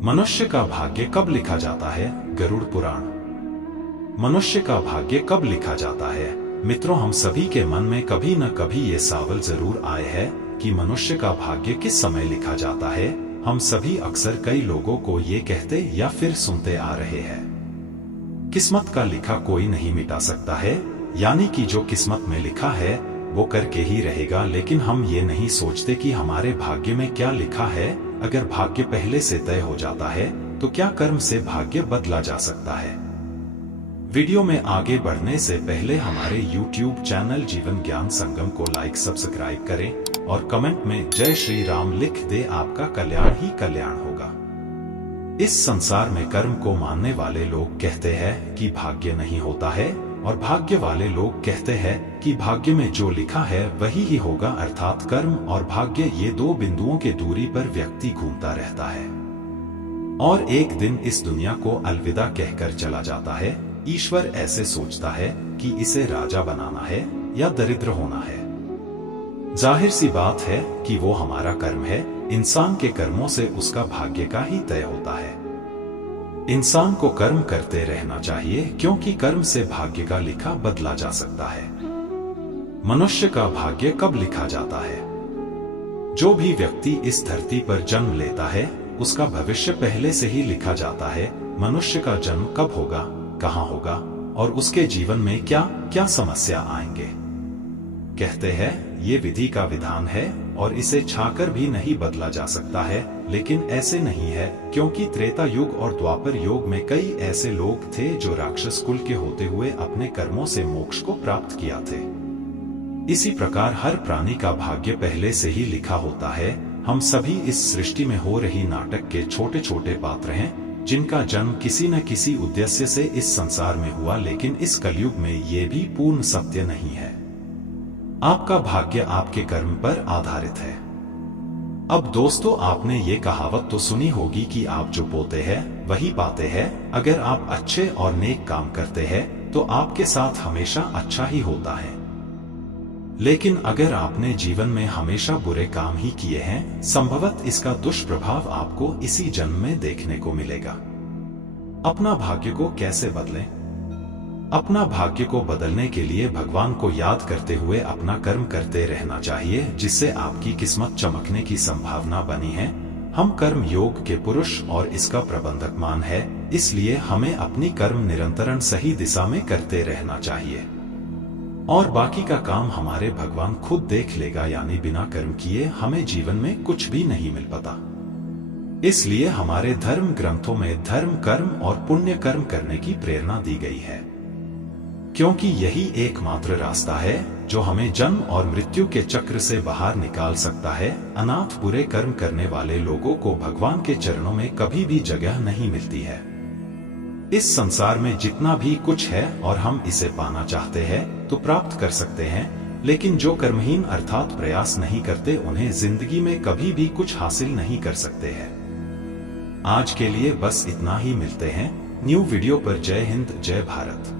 मनुष्य का भाग्य कब लिखा जाता है? गरुड़ पुराण। मनुष्य का भाग्य कब लिखा जाता है? मित्रों, हम सभी के मन में कभी न कभी ये सवाल जरूर आए है कि मनुष्य का भाग्य किस समय लिखा जाता है। हम सभी अक्सर कई लोगों को ये कहते या फिर सुनते आ रहे हैं, किस्मत का लिखा कोई नहीं मिटा सकता है, यानी कि जो किस्मत में लिखा है वो करके ही रहेगा। लेकिन हम ये नहीं सोचते कि हमारे भाग्य में क्या लिखा है। अगर भाग्य पहले से तय हो जाता है तो क्या कर्म से भाग्य बदला जा सकता है? वीडियो में आगे बढ़ने से पहले हमारे YouTube चैनल जीवन ज्ञान संगम को लाइक सब्सक्राइब करें और कमेंट में जय श्री राम लिख दे। आपका कल्याण ही कल्याण होगा। इस संसार में कर्म को मानने वाले लोग कहते हैं कि भाग्य नहीं होता है, और भाग्य वाले लोग कहते हैं कि भाग्य में जो लिखा है वही ही होगा। अर्थात कर्म और भाग्य, ये दो बिंदुओं के दूरी पर व्यक्ति घूमता रहता है और एक दिन इस दुनिया को अलविदा कहकर चला जाता है। ईश्वर ऐसे सोचता है कि इसे राजा बनाना है या दरिद्र होना है। जाहिर सी बात है कि वो हमारा कर्म है। इंसान के कर्मों से उसका भाग्य का ही तय होता है। इंसान को कर्म करते रहना चाहिए, क्योंकि कर्म से भाग्य का लिखा बदला जा सकता है। मनुष्य का भाग्य कब लिखा जाता है? जो भी व्यक्ति इस धरती पर जन्म लेता है उसका भविष्य पहले से ही लिखा जाता है। मनुष्य का जन्म कब होगा, कहाँ होगा और उसके जीवन में क्या क्या समस्या आएंगे। कहते हैं ये विधि का विधान है और इसे छाकर भी नहीं बदला जा सकता है, लेकिन ऐसे नहीं है, क्योंकि त्रेता युग और द्वापर युग में कई ऐसे लोग थे जो राक्षस कुल के होते हुए अपने कर्मों से मोक्ष को प्राप्त किया थे। इसी प्रकार हर प्राणी का भाग्य पहले से ही लिखा होता है। हम सभी इस सृष्टि में हो रही नाटक के छोटे छोटे पात्र हैं, जिनका जन्म किसी न किसी उद्देश्य से इस संसार में हुआ। लेकिन इस कलयुग में ये भी पूर्ण सत्य नहीं है। आपका भाग्य आपके कर्म पर आधारित है। अब दोस्तों, आपने ये कहावत तो सुनी होगी कि आप जो बोते हैं वही पाते हैं। अगर आप अच्छे और नेक काम करते हैं तो आपके साथ हमेशा अच्छा ही होता है। लेकिन अगर आपने जीवन में हमेशा बुरे काम ही किए हैं, संभवतः इसका दुष्प्रभाव आपको इसी जन्म में देखने को मिलेगा। अपना भाग्य को कैसे बदलें? अपना भाग्य को बदलने के लिए भगवान को याद करते हुए अपना कर्म करते रहना चाहिए, जिससे आपकी किस्मत चमकने की संभावना बनी है। हम कर्म योग के पुरुष और इसका प्रबंधक मान है, इसलिए हमें अपनी कर्म निरंतरण सही दिशा में करते रहना चाहिए और बाकी का काम हमारे भगवान खुद देख लेगा। यानी बिना कर्म किए हमें जीवन में कुछ भी नहीं मिल पाता। इसलिए हमारे धर्म ग्रंथों में धर्म कर्म और पुण्य कर्म करने की प्रेरणा दी गई है, क्योंकि यही एकमात्र रास्ता है जो हमें जन्म और मृत्यु के चक्र से बाहर निकाल सकता है। अनाथ बुरे कर्म करने वाले लोगों को भगवान के चरणों में कभी भी जगह नहीं मिलती है। इस संसार में जितना भी कुछ है और हम इसे पाना चाहते हैं तो प्राप्त कर सकते हैं, लेकिन जो कर्महीन अर्थात प्रयास नहीं करते उन्हें जिंदगी में कभी भी कुछ हासिल नहीं कर सकते हैं। आज के लिए बस इतना ही। मिलते हैं न्यू वीडियो पर। जय हिंद, जय भारत।